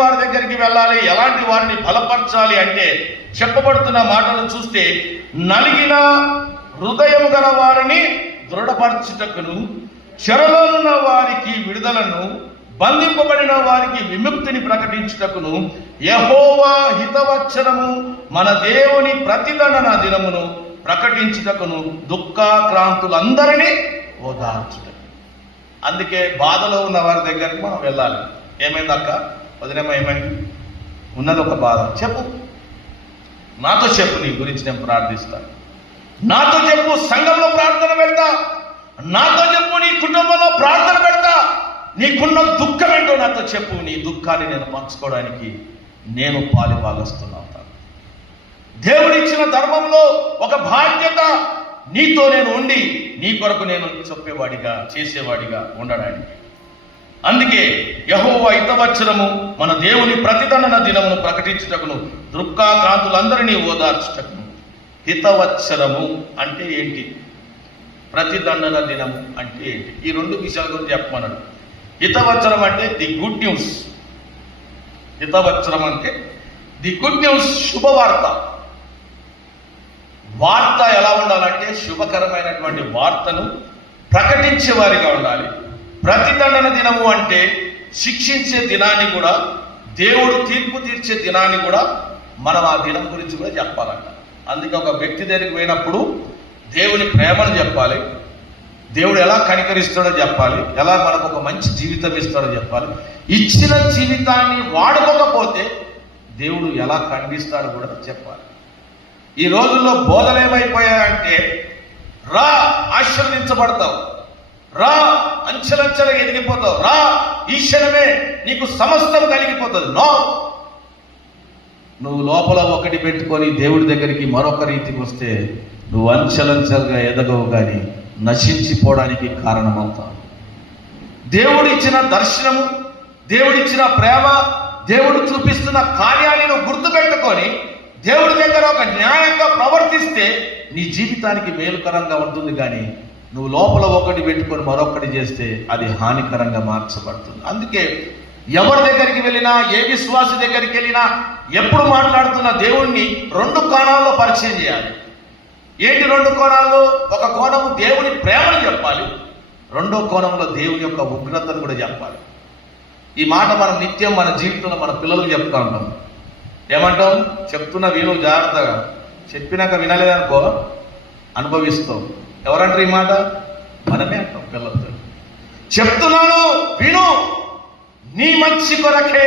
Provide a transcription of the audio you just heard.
వారి దగ్గరికి వెళ్ళాలి, ఎలాంటి వారిని బలపరచాలి అంటే చెప్పబడుతున్న మాటలు చూస్తే, నలిగిన హృదయం గల వారిని దృఢపరచుటకును, చెరలోనున్న వారికి విడుదలను, బంధింపబడిన వారికి విముక్తిని ప్రకటించుటకును, యెహోవా హితవచనము మన దేవుని ప్రతిదండన దినమును ప్రకటించుటకును, దుఃఖాక్రాంతులందరినీ ఓదార్చుటకు. అందుకే బాధలో ఉన్న వారి దగ్గరికి మనం వెళ్ళాలి. ఏమైంది అక్క, వదిలేమో ఏమైంది, ఉన్నది ఒక బాధ, చెప్పు, నాతో చెప్పు, నీ గురించి నేను ప్రార్థిస్తాను, నాతో చెప్పు, సంఘంలో ప్రార్థన పెడతా, నాతో చెప్పు, నీ కుటుంబంలో ప్రార్థన పెడతా, నీకున్న దుఃఖం ఏంటో నాతో చెప్పు, నీ దుఃఖాన్ని నేను పంచుకోవడానికి నేను పాలుభాగస్తున్నాను. దేవుడిచ్చిన ధర్మంలో ఒక బాధ్యత, నీతో నేను ఉండి నీ కొరకు నేను చెప్పేవాడిగా చేసేవాడిగా ఉండడానికి. అందుకే యెహోవా హితవచనము మన దేవుని ప్రతిదండన దినమును ప్రకటించుటకును, దుఃఖాక్రాంతులందరినీ ఓదార్చుటకును. హితవచనము అంటే ఏంటి, ప్రతిదండన దినము అంటే ఏంటి, ఈ రెండు విషయాల గురించి చెప్పమన్నాడు. హితవచనం అంటే ది గుడ్ న్యూస్. హితవచనం అంటే ది గుడ్ న్యూస్, శుభవార్త. వార్త ఎలా ఉండాలంటే శుభకరమైనటువంటి వార్తను ప్రకటించే వారిగా ఉండాలి. ప్రతిదండన దినము అంటే శిక్షించే దినాన్ని కూడా, దేవుడు తీర్పు తీర్చే దినాన్ని కూడా మనం ఆ దినం గురించి కూడా చెప్పాలంట. అందుకే ఒక వ్యక్తి దగ్గరికి పోయినప్పుడు దేవుని ప్రేమను చెప్పాలి, దేవుడు ఎలా కనికరిస్తాడో చెప్పాలి, ఎలా మనకు ఒక మంచి జీవితం ఇస్తాడో చెప్పాలి. ఇచ్చిన జీవితాన్ని వాడుకోకపోతే దేవుడు ఎలా ఖండిస్తాడో కూడా చెప్పాలి. ఈ రోజుల్లో బోధలు ఏమైపోయాయంటే, రా ఆశీర్వదించబడతావు, రా అంచెలంచెలుగా ఎదిగిపోతావు, రా ఈ క్షణమే నీకు సమస్తం కలిగిపోతుంది. నో, నువ్వు లోపల ఒకటి పెట్టుకొని దేవుడి దగ్గరికి మరొక రీతికి వస్తే నువ్వు అంచెలంచెలుగా ఎదగవు, కానీ నశించిపోవడానికి కారణమవుతావు. దేవుడిచ్చిన దర్శనము, దేవుడిచ్చిన ప్రేమ, దేవుడు చూపిస్తున్న కార్యాన్ని నువ్వు గుర్తుపెట్టుకొని దేవుడి దగ్గర ఒక న్యాయంగా ప్రవర్తిస్తే నీ జీవితానికి మేలుకరంగా ఉంటుంది. కానీ నువ్వు లోపల ఒకటి పెట్టుకొని మరొకటి చేస్తే అది హానికరంగా మార్చబడుతుంది. అందుకే ఎవరి దగ్గరికి వెళ్ళినా, ఏ విశ్వాసి దగ్గరికి వెళ్ళినా, ఎప్పుడు మాట్లాడుతున్న దేవుణ్ణి రెండు కోణాల్లో పరిచయం చేయాలి. ఏంటి రెండు కోణాల్లో? ఒక కోణము దేవుని ప్రేమను చెప్పాలి, రెండో కోణంలో దేవుని యొక్క ఉగ్రతను కూడా చెప్పాలి. ఈ మాట మనం నిత్యం మన జీవితంలో మన పిల్లలకు చెప్తా ఉంటాం. ఏమంటాం? చెప్తున్నా విను జాగ్రత్తగా, చెప్పినాక వినలేదనుకో అనుభవిస్తాం. ఎవరంటారు ఈ మాట? మనమే అంటాం పిల్లలతో. చెప్తున్నాను విను, నీ మంచి కొరకే